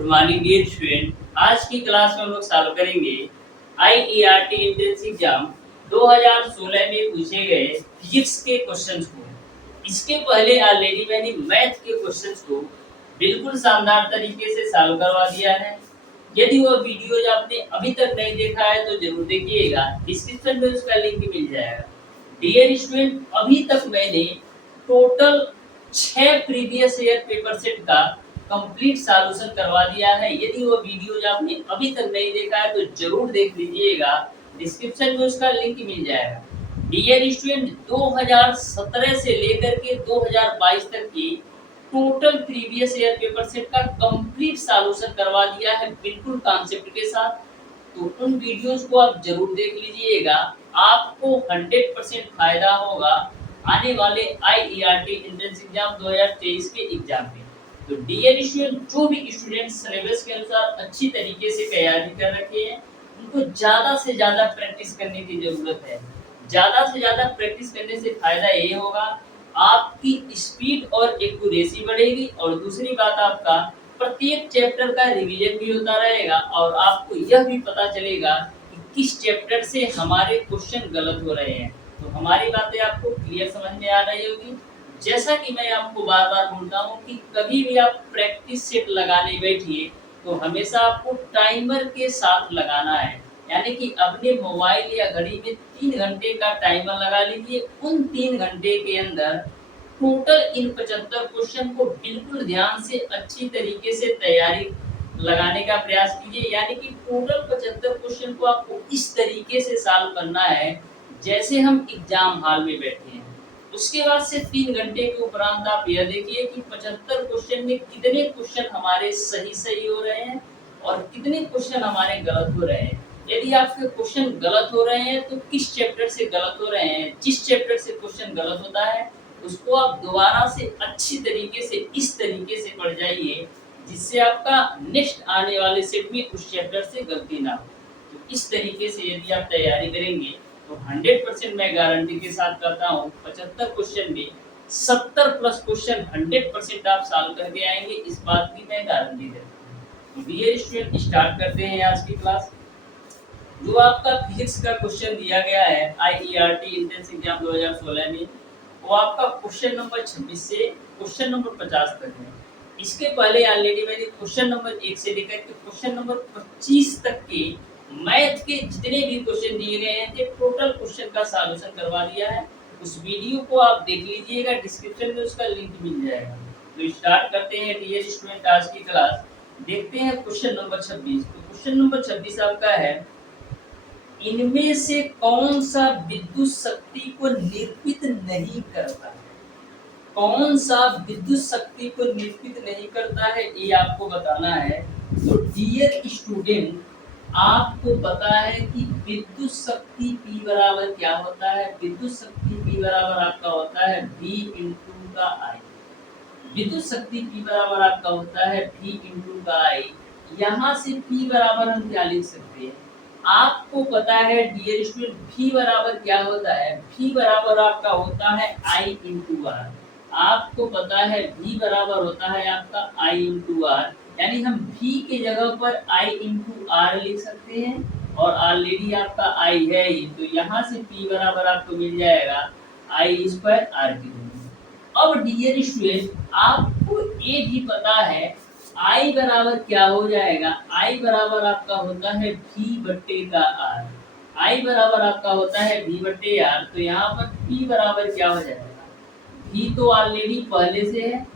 Good morning dear student. आज की class में हम लोग सॉल्व करेंगे आईईआरटी एंट्रेंस एग्जाम 2016 में पूछे गए फिजिक्स के क्वेश्चंस को। इसके पहले ऑलरेडी मैंने मैथ के क्वेश्चंस को बिल्कुल शानदार तरीके से सॉल्व करवा दिया है। यदि वो वीडियोज आपने अभी तक नहीं देखा है तो जरूर देखिएगा, डिस्क्रिप्शन में उसका लिंक मिल जाएगा। डियर स्टूडेंट, अभी तक मैंने total 6 previous year paper set का कंप्लीट सॉल्यूशन करवा दिया है। यदि वो वीडियोज आपने अभी तक नहीं देखा है तो जरूर देख लीजिएगा, डिस्क्रिप्शन में उसका लिंक मिल जाएगा। डियर स्टूडेंट, 2017 से लेकर के 2022 तक की total previous year paper set का कंप्लीट सॉल्यूशन करवा दिया है बिल्कुल कॉन्सेप्ट के साथ। तो उन वीडियोस को आप जरूर देख लीजिएगा, आपको 100% फायदा होगा आने वाले आईईआरटी एंट्रेंस एग्जाम 2023 के एग्जाम में। तो डियर स्टूडेंट, जो भी स्टूडेंट सिलेबस के अनुसार अच्छी तरीके से तैयारी कर रखे हैं उनको ज़्यादा से ज़्यादा प्रैक्टिस करने की ज़रूरत है। ज़्यादा से ज़्यादा प्रैक्टिस करने से फ़ायदा ये होगा, आपकी स्पीड और एक्यूरेसी बढ़ेगी और दूसरी बात आपका प्रत्येक चैप्टर का रिवीजन भी होता रहेगा और आपको यह भी पता चलेगा कि किस चैप्टर से हमारे क्वेश्चन गलत हो रहे हैं। तो हमारी बातें आपको क्लियर समझ में आ रही होगी। जैसा कि मैं आपको बार बार बोलता हूँ कि कभी भी आप प्रैक्टिस सेट लगाने बैठिए तो हमेशा आपको टाइमर के साथ लगाना है। यानी कि अपने मोबाइल या घड़ी में 3 घंटे का टाइमर लगा लीजिए। उन 3 घंटे के अंदर टोटल इन 75 क्वेश्चन को बिल्कुल ध्यान से अच्छी तरीके से तैयारी लगाने का प्रयास कीजिए। यानी कि टोटल 75 क्वेश्चन को आपको इस तरीके से सॉल्व करना है जैसे हम एग्जाम हॉल में बैठे हैं। उसके बाद से 3 घंटे के उपरांत आप यह देखिए कि 75 क्वेश्चन में कितने क्वेश्चन हमारे सही हो रहे हैं और कितने क्वेश्चन हमारे गलत हो रहे हैं। यदि आपके क्वेश्चन गलत हो रहे हैं तो किस चैप्टर से गलत हो रहे हैं। जिस चैप्टर से क्वेश्चन गलत होता है उसको आप दोबारा से अच्छी तरीके से इस तरीके से पढ़ जाइए जिससे आपका नेक्स्ट आने वाले सेट में उस चैप्टर से गलती ना हो। तो इस तरीके से यदि आप तैयारी करेंगे तो 100% मैं गारंटी के साथ कहता हूँ 75 क्वेश्चन में 70 प्लस क्वेश्चन 100% आप सॉल्व करके आएंगे, इस बात की मैं गारंटी देता हूँ। तो डियर स्टूडेंट, स्टार्ट करते हैं आज की क्लास। जो आपका फिजिक्स का क्वेश्चन दिया गया है आईईआरटी एंट्रेंस एग्जाम 2016 में, वो आपका क्वेश्चन नंबर 26 से क्वेश्चन नंबर 50 तक है। इसके पहले ऑलरेडी मैंने क्वेश्चन नंबर 1 से लेकर के क्वेश्चन नंबर 25 तक के मैथ के जितने भी क्वेश्चन दिए गए हैं थे टोटल क्वेश्चन का सॉल्यूशन करवा दिया है। उस वीडियो को आप देख लीजिएगा, डिस्क्रिप्शन में उसका लिंक मिल जाएगा। तो स्टार्ट करते हैं डियर स्टूडेंट आज की क्लास। देखते हैं क्वेश्चन नंबर 26। तो क्वेश्चन नंबर 26 आपका है, इनमें से कौन सा विद्युत शक्ति को निर्मित नहीं करता है। कौन सा विद्युत शक्ति को निर्मित नहीं करता है ये आपको बताना है। तो डियर स्टूडेंट, आपको पता है कि विद्युत शक्ति P बराबर क्या होता है। विद्युत शक्ति P बराबर आपका होता है V इंटू का I। विद्युत शक्ति P बराबर आपका होता है V इंटू का I। यहाँ से P बराबर हम क्या लिख सकते हैं, आपको पता है डियर स्टूडेंट V बराबर क्या होता है। V बराबर आपका होता है I इंटू R। आपको पता है V बराबर होता है आपका I इंटू R, यानी हम V के जगह पर I इंटू R लिख सकते हैं और ऑलरेडी आपका I है ही, तो यहाँ से P बराबर आपको मिल जाएगा I स्क्वायर R की जगह। अब डियर स्टूडेंट, आपको ये भी पता है I बराबर क्या हो जाएगा। I बराबर आपका होता है V बट्टे का R। I बराबर आपका होता है V बट्टे R। तो यहाँ पर P बराबर क्या हो जाएगा, V तो ऑलरेडी पहले से है,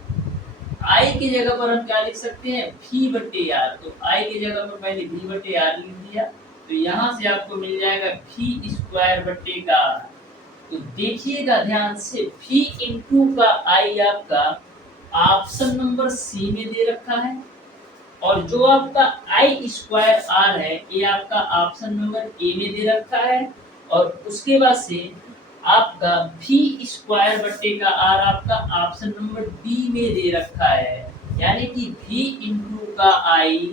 I की जगह पर हम क्या लिख सकते हैं V बट्टे R। तो I की जगह पर मैंने V बट्टे R लिख दिया, तो यहाँ से आपको मिल जाएगा V स्क्वायर बट्टे का R। तो देखिएगा ध्यान से, V इंटू का I आपका ऑप्शन नंबर सी में दे रखा है और जो आपका I स्क्वायर R है ये आपका ऑप्शन नंबर ए में दे रखा है और उसके बाद से आपका V स्क्वायर बट्टे का R आपका ऑप्शन नंबर बी में दे रखा है। यानी कि V इंटू का I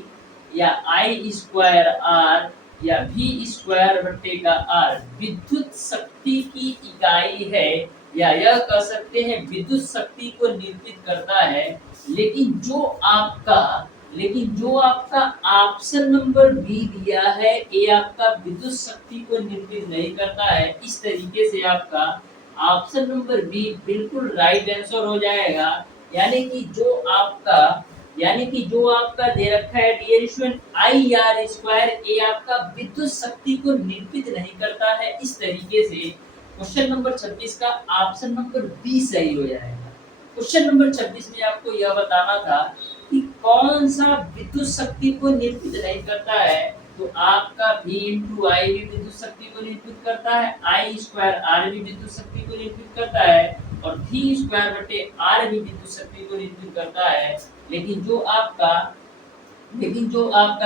या I स्क्वायर R या V स्क्वायर बट्टे का R विद्युत शक्ति की इकाई है, या यह कह सकते हैं विद्युत शक्ति को निर्मित करता है। लेकिन जो आपका लेकिन जो आपका ऑप्शन नंबर बी दिया है ये आपका विद्युत शक्ति को निर्मित नहीं करता है। इस तरीके से आपका ऑप्शन नंबर बी बिल्कुल राइट आंसर हो जाएगा। यानी कि जो आपका दे रखा है dear student I R square ये आपका विद्युत शक्ति को निर्मित नहीं करता है। इस तरीके से क्वेश्चन नंबर 26 का ऑप्शन नंबर बी सही हो जाएगा। क्वेश्चन नंबर 26 में आपको यह बताना था कि कौन सा विद्युत शक्ति को निर्मित नहीं करता है। तो आपका V इंटू आई भी विद्युत शक्ति को निर्मित करता है, आई स्क्वायर आर भी विद्युत शक्ति को निर्मित करता है और V स्क्वायर बटे आर भी विद्युत शक्ति को निर्मित करता है। लेकिन जो आपका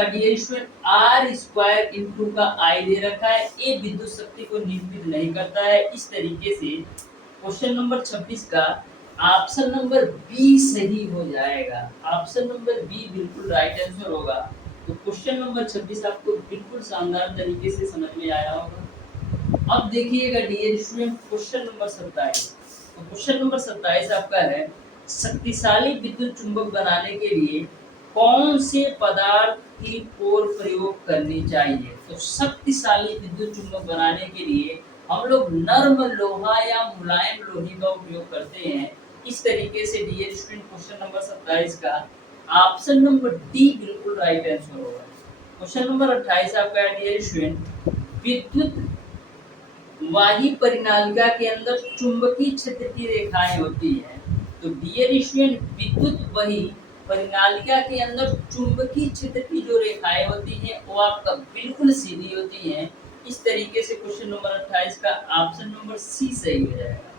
dear student R square into का आई दे रखा है ये विद्युत शक्ति को निर्मित नहीं करता है। इस तरीके से क्वेश्चन नंबर 26 का ऑप्शन नंबर बी सही हो जाएगा। ऑप्शन नंबर बी बिल्कुल राइट आंसर होगा। तो क्वेश्चन नंबर 26 आपको बिल्कुल शानदार तरीके से समझ में आया होगा। अब देखिएगा डियर स्टूडेंट क्वेश्चन नंबर 27। तो क्वेश्चन नंबर 27 आपका है शक्तिशाली विद्युत चुंबक बनाने के लिए कौन से पदार्थ की कोर प्रयोग करनी चाहिए। तो शक्तिशाली विद्युत चुंबक बनाने के लिए हम लोग नर्म लोहा या मुलायम लोहे का उपयोग करते हैं। इस तरीके से डियर स्टूडेंट क्वेश्चन नंबर 27 का ऑप्शन नंबर डी बिल्कुल राइट आंसर होगा। क्वेश्चन नंबर 28 आपका है डियर स्टूडेंट विद्युत वाही परिनालिका के अंदर चुंबकीय क्षेत्र की रेखाएं होती हैं। तो डियर स्टूडेंट विद्युत वही परिनालिका के अंदर चुंबकीय क्षेत्र की जो रेखाएं होती हैं वो आपका बिल्कुल सीधी होती हैं। इस तरीके से क्वेश्चन नंबर 28 का ऑप्शन नंबर सी सही हो जाएगा।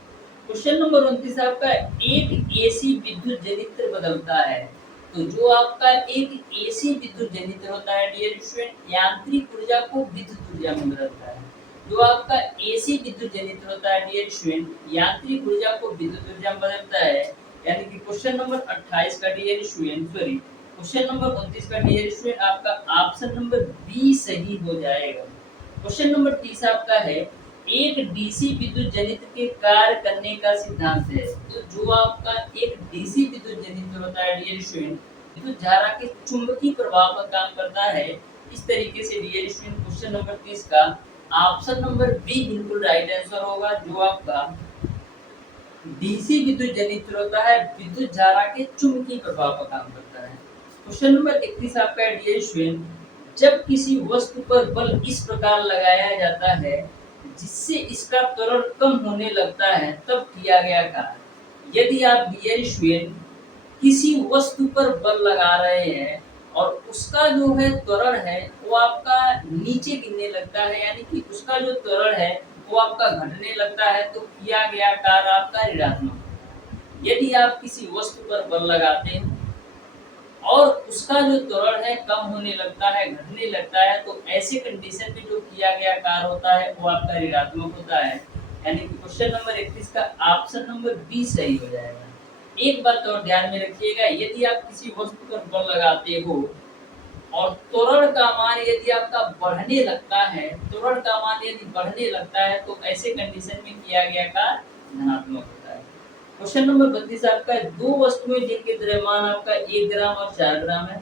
क्वेश्चन नंबर 29 आपका एक एसी विद्युत जनित्र बदलता है। तो जो आपका एक एसी विद्युत जनित्र होता है डियर स्टूडेंट यांत्रिक ऊर्जा को विद्युत ऊर्जा में बदलता है। जो आपका एसी विद्युत जनित्र होता है डियर स्टूडेंट यांत्रिक ऊर्जा को विद्युत ऊर्जा में बदलता है। यानी कि क्वेश्चन नंबर 28 का डियर स्टूडेंट क्वेश्चन नंबर 29 का डियर स्टूडेंट आपका ऑप्शन नंबर बी सही हो जाएगा। क्वेश्चन नंबर 30 आपका है एक डीसी विद्युत जनित्र के कार्य करने का सिद्धांत है। तो जो आपका एक डीसी विद्युत जनित्र होता है डियर स्टूडेंट विद्युत धारा के चुंबकीय प्रभाव का काम करता है। इस तरीके से डियर स्टूडेंट क्वेश्चन नंबर 30 का ऑप्शन नंबर बी बिल्कुल राइट आंसर होगा। जो आपका डीसी विद्युत जनित्र होता है विद्युत धारा के चुंबकीय प्रभाव का काम करता है। क्वेश्चन नंबर 31 आपका है डियर स्टूडेंट जब किसी वस्तु पर बल इस प्रकार लगाया जाता है जिससे इसका त्वरण कम होने लगता है तब किया गया कार्य। यदि आप डियर स्टूडेंट किसी वस्तु पर बल लगा रहे हैं और उसका जो है त्वरण है वो आपका नीचे गिरने लगता है यानी कि उसका जो त्वरण है वो आपका घटने लगता है तो किया गया कार्य आपका ऋणात्मक। यदि आप किसी वस्तु पर बल लगाते हैं और उसका जो त्वरण है कम होने लगता है घटने लगता है तो ऐसे कंडीशन में जो किया गया कार्य होता है वो आपका ऋणात्मक होता है। यानी कि क्वेश्चन नंबर 31 का ऑप्शन नंबर बी सही हो जाएगा। एक बात और ध्यान में रखिएगा यदि आप किसी वस्तु पर बल लगाते हो और त्वरण का मान यदि आपका बढ़ने लगता है त्वरण का मान यदि बढ़ने लगता है तो ऐसे कंडीशन में किया गया कार्य धनात्मक होता है। क्वेश्चन नंबर 32 आपका दो वस्तुएं जिनके द्रव्यमान आपका 1 ग्राम और 4 ग्राम है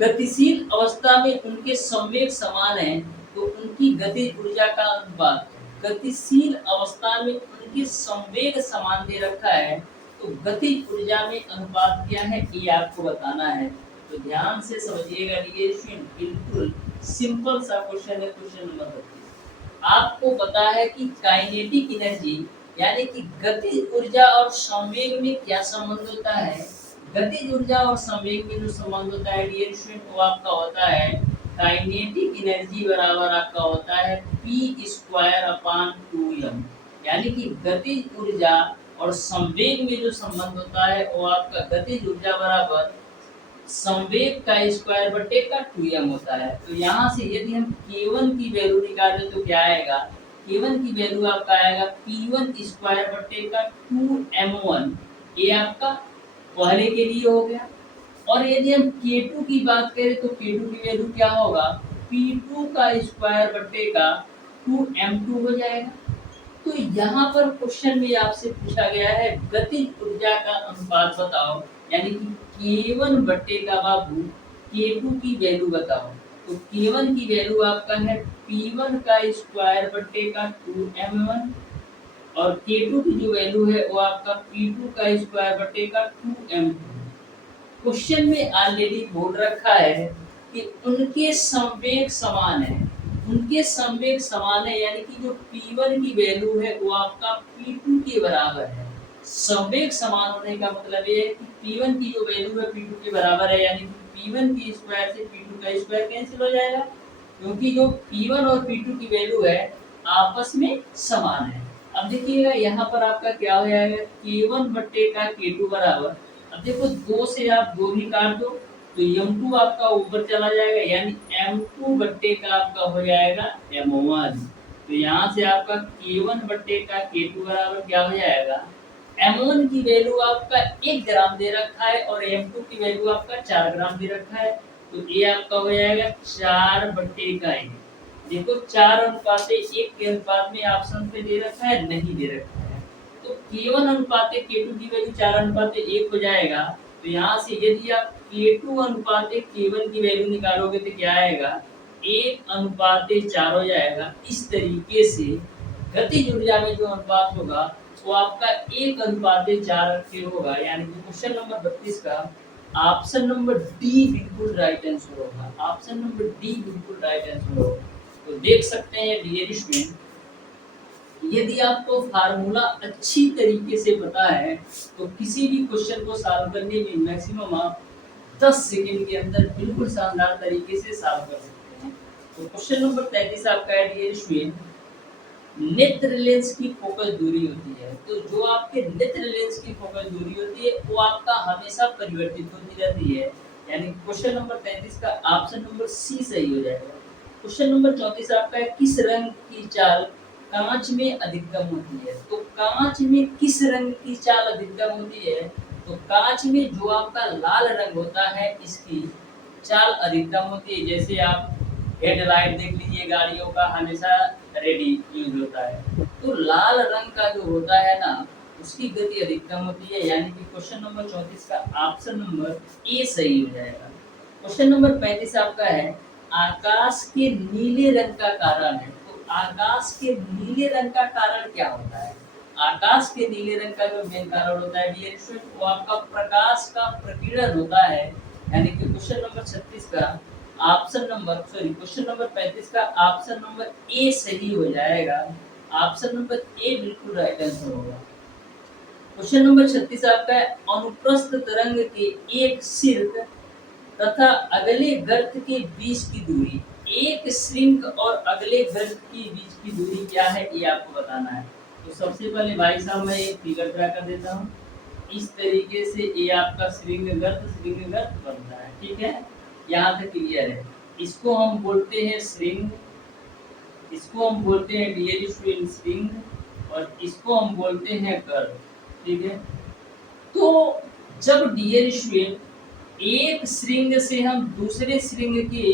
गतिशील अवस्था में उनके संवेग समान है तो उनकी गतिज ऊर्जा का अनुपात गतिशील अवस्था में उनके संवेग समान दे रखा है तो गतिज ऊर्जा में अनुपात क्या है ये आपको बताना है। तो ध्यान से समझिएगा डियर स्टूडेंट बिल्कुल सिंपल सा क्वेश्चन है। क्वेश्चन नंबर 32 आपको पता है कि काइनेटिक एनर्जी यानी कि गतिज ऊर्जा और संवेग में क्या संबंध होता है। गतिज ऊर्जा और संवेग में जो संबंध होता है डियर स्टूडेंट वो आपका होता है काइनेटिक एनर्जी बराबर आपका होता है p²/2m। यानी कि गतिज ऊर्जा और संवेग में जो संबंध होता है वो आपका गतिज ऊर्जा बराबर संवेग का स्क्वायर बटे का 2m होता है। तो यहाँ से यदि हम k1 की वैल्यू निकालें तो क्या आएगा k1 की वैल्यू आपका आएगा p1² बटे का 2m1 ये आपका पहले के लिए हो गया। और यदि हम k2 की बात करें तो k2 की वैल्यू क्या होगा p2² बटे का 2m2 हो जाएगा। तो यहाँ पर क्वेश्चन में आपसे पूछा गया है गतिज ऊर्जा का अनुपात बताओ यानी कि K1 बट्टे का बाबू K2 की वैल्यू बताओ। तो K1 की वैल्यू आपका है P1 का स्क्वायर बट्टे का 2m1 और K2 की जो वैल्यू है वो आपका P2 का स्क्वायर बट्टे का 2m2। क्वेश्चन में ऑलरेडी बोल रखा है कि उनके संवेग समान है। उनके संवेग समान है यानी कि जो P1 की वैल्यू है वो आपका P2 के बराबर है। संवेग समान होने का मतलब ये है कि P1 की जो वैल्यू है P2 के बराबर है, यानी कि P1 की स्क्वायर से P2 का स्क्वायर कैंसिल हो जाएगा, क्योंकि जो P1 और P2 की वैल्यू है आपस में समान है। अब देखिएगा यहाँ पर आपका क्या हो जाएगा, K1 बट्टे का K2 बराबर, अब देखो 2 से आप 2 भी काट दो तो m2 आपका ऊपर चला जाएगा, यानी m2 बट्टे का आपका हो जाएगा m1। तो यहाँ से आपका K1 बट्टे का K2 बराबर क्या हो जाएगा, m1 की वैल्यू आपका 1 ग्राम दे रखा है और m2 की वैल्यू आपका 4 ग्राम दे रखा है। तो ये आपका हो जाएगा 4 बट्टे का 1। देखो 4 अनुपात 1 के अनुपात में ऑप्शन पे दे रखा है, नहीं दे रखा है। तो K1 अनुपात K2 की वैल्यू 4 अनुपात 1 हो जाएगा। तो यहाँ से यदि आप K2 अनुपात K1 की वैल्यू निकालोगे तो क्या आएगा, 1 अनुपात 4 हो जाएगा। इस तरीके से गतिज ऊर्जा में जो अनुपात होगा वो आपका 1 अनुपात 4 के होगा, यानी कि क्वेश्चन नंबर 32 का ऑप्शन नंबर डी बिल्कुल राइट आंसर होगा। ऑप्शन नंबर डी बिल्कुल राइट आंसर होगा। तो देख सकते हैं डियर स्टूडेंट, यदि आपको फार्मूला अच्छी तरीके से पता है तो किसी भी क्वेश्चन को सॉल्व करने में मैक्सिमम आप 10 सेकंड के अंदर बिल्कुल शानदार तरीके से सॉल्व कर सकते हैं। तो क्वेश्चन नंबर 33 आपका है डियर स्टूडेंट, नेत्र लेंस की फोकस दूरी होती है। तो जो आपके नेत्र लेंस की फोकस दूरी होती है वो आपका हमेशा परिवर्तित होती रहती है, यानी क्वेश्चन नंबर 33 का ऑप्शन नंबर सी सही हो जाएगा। क्वेश्चन नंबर 34 आपका है, किस रंग की चाल कांच में अधिकतम होती है। तो कांच में किस रंग की चाल अधिकतम होती है, तो कांच में जो आपका लाल रंग होता है इसकी चाल अधिकतम होती है। जैसे आप हेडलाइट देख लीजिए, गाड़ियों का हमेशा रेडी यूज होता है, तो लाल रंग का जो होता है ना उसकी गति अधिकतम होती है, यानी कि क्वेश्चन नंबर 34 का ऑप्शन नंबर ए सही हो जाएगा। क्वेश्चन नंबर 35 आपका है, आकाश के नीले रंग का कारण है। तो आकाश के नीले रंग का कारण क्या होता है, आकाश के नीले रंग का जो मेन कारण होता है डियर स्टूडेंट वो आपका प्रकाश का प्रकीर्णन होता है, यानी कि क्वेश्चन नंबर 36 का क्वेश्चन नंबर 35 का ऑप्शन नंबर ए सही हो जाएगा। ऑप्शन नंबर ए बिल्कुल राइट आंसर होगा। क्वेश्चन नंबर 36 आपका है, अनुप्रस्थ तरंग के एक सिर तथा अगले गर्त के बीच की दूरी, एक श्रिंक और अगले गर्त के बीच की दूरी क्या है ये आपको बताना है। तो सबसे पहले भाई साहब मैं एक फिगर ड्रा कर देता हूँ। इस तरीके से ये आपका श्रिंग गर्त बनता है, ठीक है, यहाँ तक क्लियर है। इसको हम बोलते हैं श्रिंग, इसको हम बोलते हैं डियर स्टूडेंट श्रिंग, और इसको हम बोलते हैं कर्व, ठीक है। तो जब डियर स्टूडेंट एक श्रिंग से हम दूसरे श्रिंग के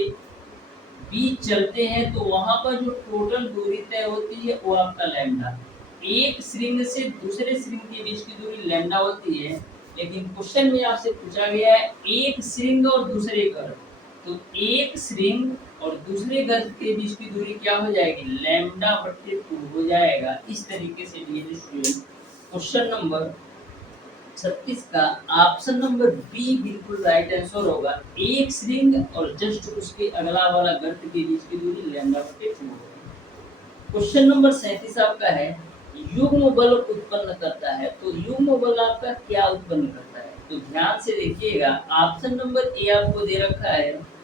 बीच चलते हैं तो वहां पर जो टोटल दूरी तय होती है वो आपका लैम्डा, एक श्रिंग से दूसरे श्रिंग के बीच की दूरी लैम्डा होती है। लेकिन क्वेश्चन में आपसे पूछा गया है एक श्रिंग और दूसरे कर्व, तो एक श्रिंग और दूसरे गर्त के बीच की दूरी क्या हो जाएगी, लैम्डा बट्टे 2 हो जाएगा। इस तरीके से डियर स्टूडेंट क्वेश्चन नंबर 36 का ऑप्शन नंबर बी बिल्कुल राइट आंसर होगा। एक श्रिंग और जस्ट उसके अगला वाला गर्त के बीच की दूरी लैम्डा बट्टे 2 होगी। क्वेश्चन नंबर 37 आपका है, युग्म बल उत्पन्न करता है। तो युग्म बल आपका क्या उत्पन्न करता है, तो ध्यान से देखिएगा। ऑप्शन नंबर ए आपको दे रखा है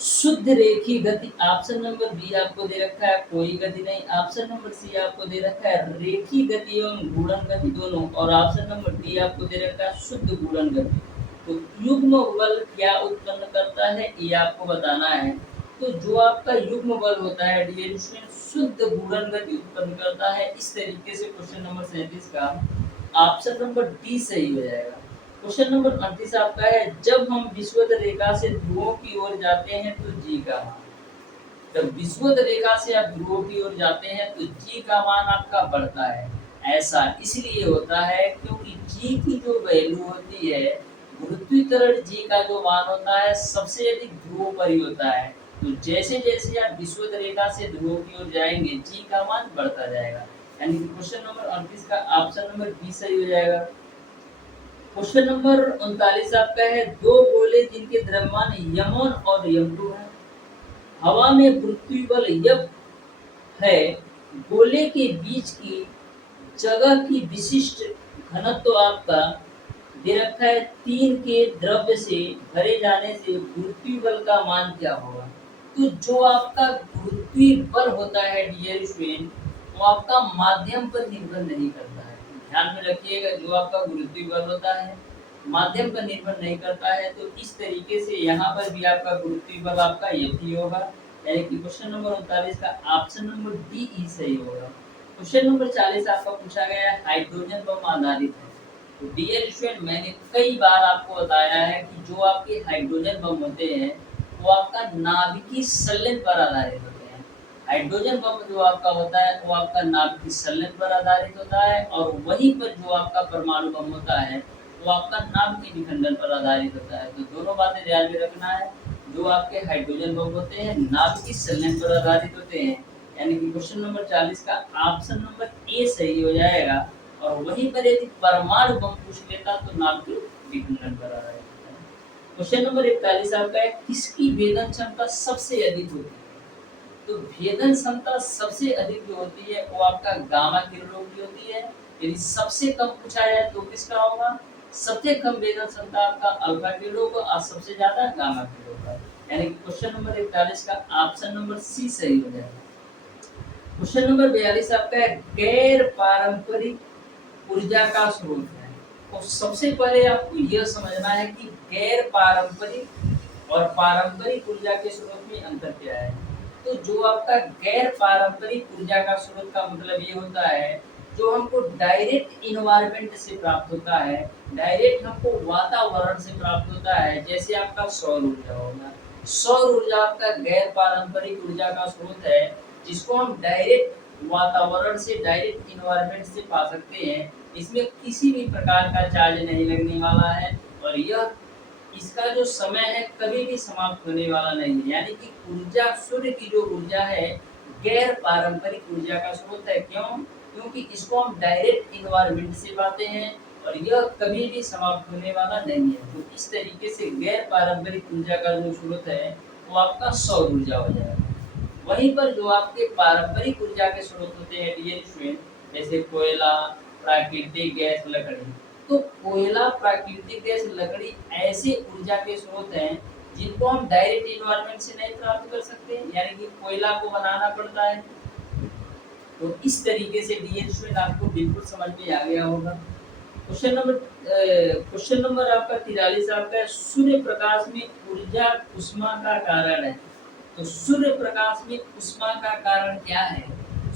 शुद्ध रेखीय गति, ऑप्शन नंबर बी आपको दे रखा है कोई गति नहीं, ऑप्शन नंबर सी आपको दे रखा है रेखीय गति एवं गुणन गति दोनों, और ऑप्शन नंबर डी आपको दे रखा है शुद्ध गुणन गति। तो युग्म बल क्या उत्पन्न करता है ये आपको बताना है। तो जो आपका युग्म बल होता है डियर स्टूडेंट शुद्ध गुणन गति उत्पन्न करता है। इस तरीके से क्वेश्चन नंबर 37 का ऑप्शन नंबर डी सही हो जाएगा। क्वेश्चन नंबर 38 आपका है, जब हम विषुवत रेखा से ध्रुवों की ओर जाते हैं तो जी का मान, जब विषुवत रेखा से आप ध्रुवों की ओर जाते हैं तो जी का मान आपका बढ़ता है, ऐसा इसलिए होता है क्योंकि जी की जो वैल्यू होती है, गुरुत्वीकरण जी का जो मान होता है सबसे अधिक ध्रुवों पर ही होता है। तो जैसे-जैसे आप विषुवत रेखा से ध्रुवों की ओर जाएँगे, जी का मान बढ़ता जाएगा। यानी कि क्वेश्चन नंबर 38 का ऑप्शन नंबर बी सही हो जाएगा। क्वेश्चन नंबर 39 आपका है, 2 गोले जिनके द्रव्यमान यम1 और यम2 है। हवा में पृथ्वी बल F है, गोले के बीच की जगह की विशिष्ट घनत्व आपका दे रखा है, 3 के द्रव्य से भरे जाने से गुरुत्वीय बल का मान क्या होगा? तो जो आपका गुरुत्वीय बल होता है डियर स्टूडेंट, वो आपका माध्यम पर निर्भर नहीं करता है। ध्यान में रखिएगा, जो आपका गुरुत्वीय बल होता है माध्यम पर निर्भर नहीं करता है। तो इस तरीके से यहाँ पर भी आपका गुरुत्वीय बल आपका F ही होगा। यानी कि क्वेश्चन नंबर 39 का ऑप्शन नंबर डी ई सही होगा। क्वेश्चन नंबर 40 आपका पूछा गया है, हाइड्रोजन बम आधारित है। तो डियर स्टूडेंट, मैंने कई बार आपको बताया है कि जो आपके हाइड्रोजन बम होते हैं वो आपका नाभिकीय संलयन पर आधारित होते हैं। हाइड्रोजन बम जो आपका होता है वो आपका नाभिकीय संलयन पर आधारित होता है, और वहीं पर जो आपका परमाणु बम होता है वो आपका नाभिकीय विखंडन पर आधारित होता है। तो दोनों बातें ध्यान में रखना है। जो आपके हाइड्रोजन बम होते हैं नाभिकीय संलयन पर आधारित होते हैं। यानी कि क्वेश्चन नंबर 40 का ऑप्शन नंबर ए सही हो जाएगा। और वहीं पर यदि परमाणु बम पूछ लेता तो नाभिकीय विखंडन पर आधारित होता है। क्वेश्चन नंबर 41 आपका है, किसकी भेदन क्षमता सबसे अधिक होती है? तो भेदन क्षमता सबसे अधिक जो होती है वो आपका गामा किरणों की होती है। यदि सबसे कम पूछा जाए तो किसका होगा? सबसे कम भेदन क्षमता आपका अल्फा किरणों का और सबसे ज्यादा गामा किरणों का। यानी कि क्वेश्चन नंबर 41 का ऑप्शन नंबर सी सही हो जाएगा। क्वेश्चन नंबर 42 आपका है, गैर पारंपरिक ऊर्जा का स्रोत है। तो सबसे पहले आपको यह समझना है कि गैर पारंपरिक और पारंपरिक ऊर्जा के स्रोत में अंतर क्या है। तो जो आपका गैर पारंपरिक ऊर्जा का स्रोत का मतलब ये होता है जो हमको डायरेक्ट इन्वायरमेंट से प्राप्त होता है, डायरेक्ट हमको वातावरण से प्राप्त होता है। जैसे आपका सौर ऊर्जा होगा, सौर ऊर्जा आपका गैर पारंपरिक ऊर्जा का स्रोत है जिसको हम डायरेक्ट वातावरण से, डायरेक्ट इन्वायरमेंट से पा सकते हैं। इसमें किसी भी प्रकार का चार्ज नहीं लगने वाला है, और यह इसका जो समय है कभी भी समाप्त होने वाला नहीं है। यानी कि ऊर्जा, सूर्य की जो ऊर्जा है गैर पारंपरिक ऊर्जा का स्रोत है। क्यों? क्योंकि इसको हम डायरेक्ट इन्वायरमेंट से पाते हैं और यह कभी भी समाप्त होने वाला नहीं है। तो इस तरीके से गैर पारंपरिक ऊर्जा का जो स्रोत है वो आपका सौर ऊर्जा हो जाएगा। वहीं पर जो आपके पारंपरिक ऊर्जा के स्रोत होते हैं डियर स्टूडेंट, जैसे कोयला, प्राकृतिक गैस, लकड़ी। तो कोयला, प्राकृतिक गैस, लकड़ी ऐसे ऊर्जा के स्रोत हैं जिनको हम डायरेक्ट इन्वायरमेंट से नहीं प्राप्त कर सकते, यानी कि कोयला को बनाना पड़ता है। तो इस तरीके से डियर स्टूडेंट आपको बिल्कुल समझ में आ गया होगा। क्वेश्चन नंबर आपका 43 आपका है, सूर्य प्रकाश में ऊर्जा उष्मा का कारण है। तो सूर्य प्रकाश में उष्मा का कारण क्या है?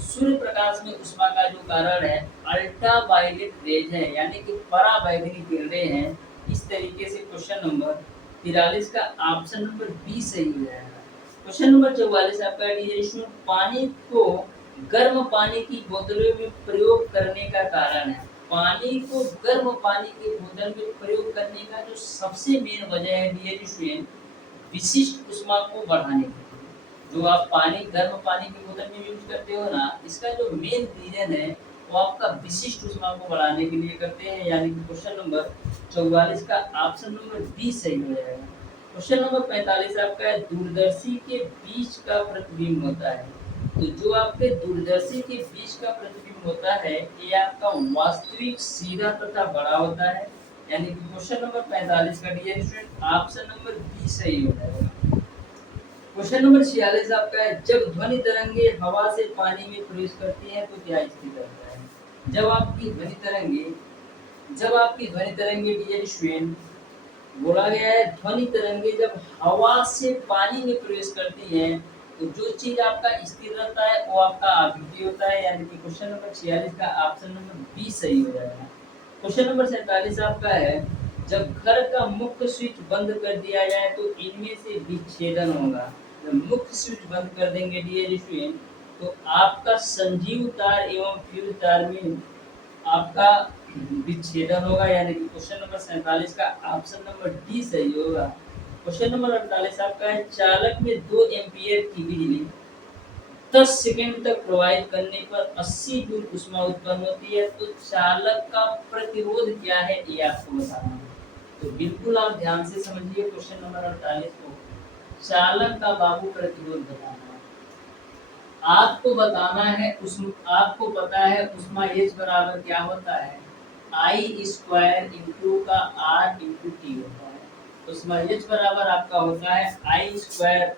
सूर्य प्रकाश में उष्मा का जो कारण है अल्ट्रा वायलेट रेज है, यानी कि पराबैंगनी किरणें हैं। इस तरीके से क्वेश्चन नंबर 43 का ऑप्शन नंबर बी सही हो जाएगा। क्वेश्चन नंबर 44 आपका डियर, पानी को गर्म पानी की बोतलों में प्रयोग करने का कारण है। पानी को गर्म पानी की बोतल में प्रयोग करने का जो सबसे मेन वजह है डियर स्टूडेंट, विशिष्ट ऊष्मा को बढ़ाने के लिए। जो आप पानी, गर्म पानी की बोतल में यूज करते हो ना, इसका जो मेन रीजन है वो आपका विशिष्ट ऊष्मा को बढ़ाने के लिए करते हैं। यानी कि क्वेश्चन नंबर 44 का ऑप्शन नंबर बी सही हो जाएगा। क्वेश्चन नंबर 45 आपका है, दूरदर्शी के बीच का प्रतिबिंब होता है। तो जो आपके दूरदर्शी के बीच का प्रतिबिंब होता है ये आपका वास्तविक, सीधा तथा बड़ा होता है। यानी कि क्वेश्चन नंबर 45 का dear student option number B सही हो जाएगा। क्वेश्चन नंबर 46 आपका है, जब ध्वनि तरंगे हवा से पानी में प्रवेश करती हैं तो क्या स्थिति रहता है? जब आपकी ध्वनि तरंगे डियर स्टूडेंट, बोला गया है ध्वनि तरंगे जब हवा से पानी में प्रवेश करती हैं तो जो चीज आपका स्थिर रहता है वो आपका आवृत्ति होता है। यानी कि क्वेश्चन नंबर 46 का ऑप्शन नंबर बी सही हो जाएगा। क्वेश्चन नंबर 47 आपका है, जब घर का मुख्य स्विच बंद कर दिया जाए तो इनमें से विच्छेदन होगा। जब मुख्य स्विच बंद कर देंगे डियर स्टूडेंट तो आपका संजीव तार एवं फ्यूज तार में आपका विच्छेदन होगा, यानी कि क्वेश्चन नंबर 47 का ऑप्शन नंबर डी सही होगा। क्वेश्चन नंबर 48 आपका है, चालक में 2 एम्पीयर की बिजली 10 सेकंड तक प्रवाहित करने पर 80 जूल ऊष्मा उत्पन्न होती है, तो चालक का प्रतिरोध क्या है ये आपको बताना है। तो बिल्कुल आप ध्यान से समझिए क्वेश्चन नंबर 48 को। चालक का बाबू प्रतिरोध बताना है। आपको बताना है आपको पता है उष्मा H बराबर क्या होता है, I स्क्वायर इंटू का R इंटू टी होता है। उष्मा H बराबर आपका होता है I स्क्वायर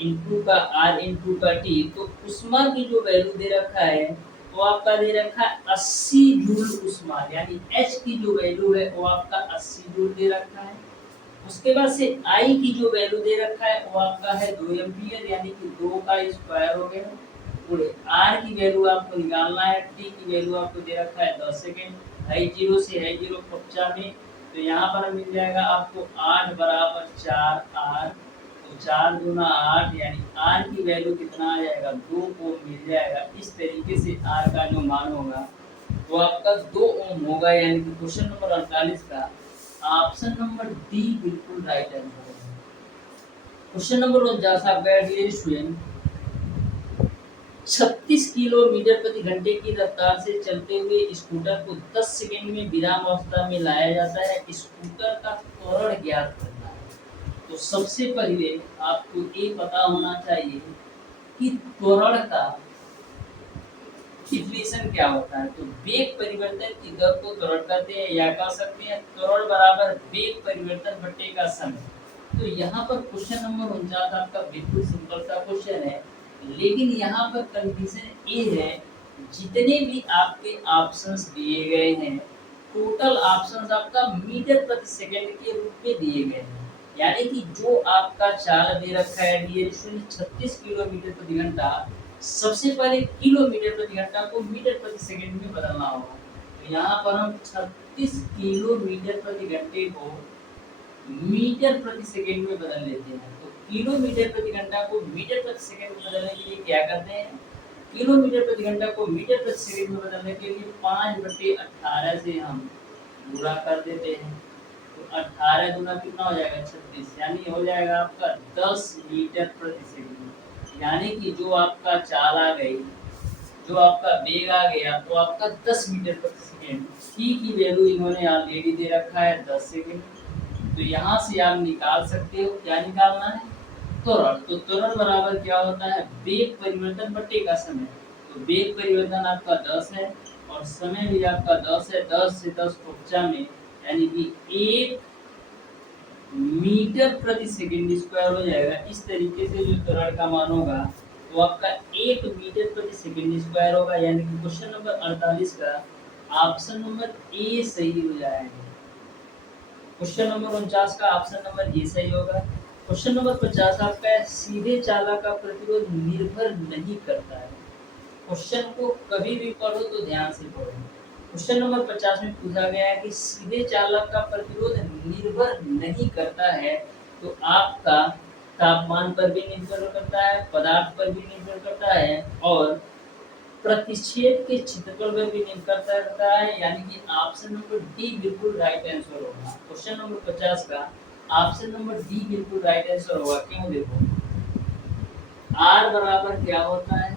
इंटू का R इंटू का टी। तो उष्मा की जो वैल्यू दे रखा है वो आपका दे रखा है 80 जूल उष्मा, यानी H की जो वैल्यू है वो आपका 80 जूल दे रखा है। उसके बाद से I की जो वैल्यू दे रखा है वो आपका है 2 एम्पीयर, यानी कि 2 का स्क्वायर हो गया पूरे। R की वैल्यू आपको निकालना है, T की वैल्यू आपको दे रखा है 10 सेकंड। है 0 से है 0 कक्षा में, तो यहाँ पर मिल जाएगा आपको 8 बराबर 4R, तो 4 दूना 8, यानी R की वैल्यू कितना आ जाएगा, 2 ओम मिल जाएगा। इस तरीके से R का जो मान होगा वो आपका 2 ओम होगा, यानी कि क्वेश्चन नंबर 48 का ऑप्शन नंबर डी बिल्कुल राइट आंसर है। क्वेश्चन नंबर 49 आपका डियर स्टूडेंट, 36 किलोमीटर प्रति घंटे की रफ्तार से चलते हुए स्कूटर को 10 सेकंड में विराम अवस्था में लाया जाता है। स्कूटर का त्वरण ज्ञात करना है। तो सबसे पहले आपको ये पता होना चाहिए कि त्वरण का डिफिनेशन क्या होता है। तो वेग परिवर्तन की दर को त्वरण कहते हैं, या कह सकते हैं त्वरण बराबर वेग परिवर्तन बट्टे का समय। तो यहाँ पर क्वेश्चन नंबर 49 आपका बिल्कुल सिंपल सा क्वेश्चन है, लेकिन यहाँ पर कंडीशन ये है, जितने भी आपके ऑप्शंस दिए गए हैं टोटल ऑप्शंस आपका मीटर प्रति सेकंड के रूप में दिए गए हैं, यानी कि जो आपका चाल दे रखा है डियर स्टूडेंट 36 किलोमीटर प्रति घंटा, सबसे पहले किलोमीटर प्रति घंटा को मीटर प्रति सेकंड में बदलना होगा। तो यहाँ पर हम 36 किलोमीटर प्रति घंटे को मीटर प्रति सेकंड में बदल लेते हैं। तो किलोमीटर प्रति घंटा को मीटर प्रति सेकंड में बदलने के लिए क्या करते हैं, किलोमीटर प्रति घंटा को मीटर प्रति सेकंड में बदलने के लिए 5/18 से हम गुणा कर देते हैं। तो 18 गुना कितना हो जाएगा 36, यानी हो जाएगा आपका 10 मीटर प्रति सेकंड, यानी कि जो आपका चाल आ गई, जो आपका वेग आ गया तो आपका 10 मीटर प्रति सेकंड। टी की वैल्यू इन्होंने ऑलरेडी दे रखा है 10 सेकंड। तो यहाँ से आप निकाल सकते हो, क्या निकालना है, त्वरण। तो त्वरण बराबर क्या होता है, वेग परिवर्तन बट्टे का समय। तो वेग परिवर्तन आपका 10 है और समय भी आपका 10 है, 10 से 10 कक्षा में, यानी कि 1 मीटर प्रति सेकंड स्क्वायर हो जाएगा। इस तरीके से जो त्वरण का मान होगा तो आपका 1 मीटर प्रति सेकंड स्क्वायर होगा, यानी कि क्वेश्चन नंबर 48 का ऑप्शन नंबर ए सही हो जाएगा। क्वेश्चन नंबर 49 का ऑप्शन नंबर ए सही होगा। क्वेश्चन नंबर 50 आपका है, सीधे चालक का प्रतिरोध निर्भर नहीं करता है। क्वेश्चन को कभी भी पढ़ो तो ध्यान से पढ़ो। क्वेश्चन नंबर 50 में पूछा गया है कि सीधे चालक का प्रतिरोध निर्भर नहीं करता है, तो आपका तापमान पर भी निर्भर करता है, पदार्थ पर भी निर्भर करता है और प्रतिच्छेद के क्षेत्रफल पर भी निर्भर करता है, यानी कि ऑप्शन नंबर डी बिल्कुल राइट आंसर होगा। क्वेश्चन नंबर 50 का ऑप्शन नंबर डी बिल्कुल राइट आंसर होगा। क्यों, देखो आर बराबर क्या होता है,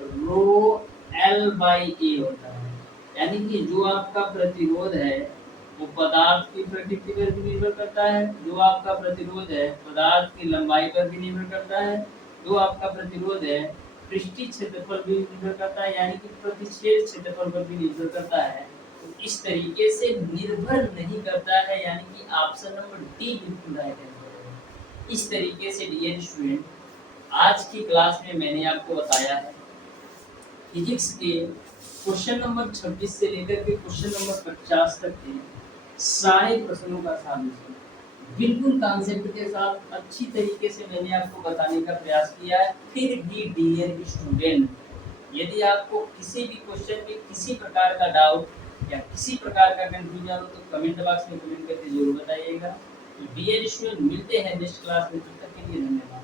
रो एल बाई ए होता है, यानी कि जो आपका प्रतिरोध है वो पदार्थ की प्रकृति पर भी निर्भर करता है, जो आपका प्रतिरोध है पदार्थ की लंबाई पर भी निर्भर करता है, जो आपका प्रतिरोध है पृष्ठीय क्षेत्रफल भी निर्भर करता है, यानी कि प्रतिच्छेद क्षेत्रफल पर भी निर्भर करता है। तो इस तरीके से निर्भर नहीं करता है, यानी कि ऑप्शन नंबर डी बिल्कुल राइट आंसर है। इस तरीके से डियर स्टूडेंट आज की क्लास में मैंने आपको बताया है फिजिक्स के क्वेश्चन नंबर 26 से लेकर के क्वेश्चन नंबर 50 तक के सारे प्रश्नों का सॉल्यूशन बिल्कुल कॉन्सेप्ट के साथ अच्छी तरीके से मैंने आपको बताने का प्रयास किया है। फिर भी डियर स्टूडेंट, यदि आपको किसी भी क्वेश्चन में किसी प्रकार का डाउट या किसी प्रकार का कंफ्यूजन हो तो कमेंट बॉक्स में कमेंट करके जरूर बताइएगा। डियर स्टूडेंट, मिलते हैं नेक्स्ट क्लास में, तब तक के लिए धन्यवाद।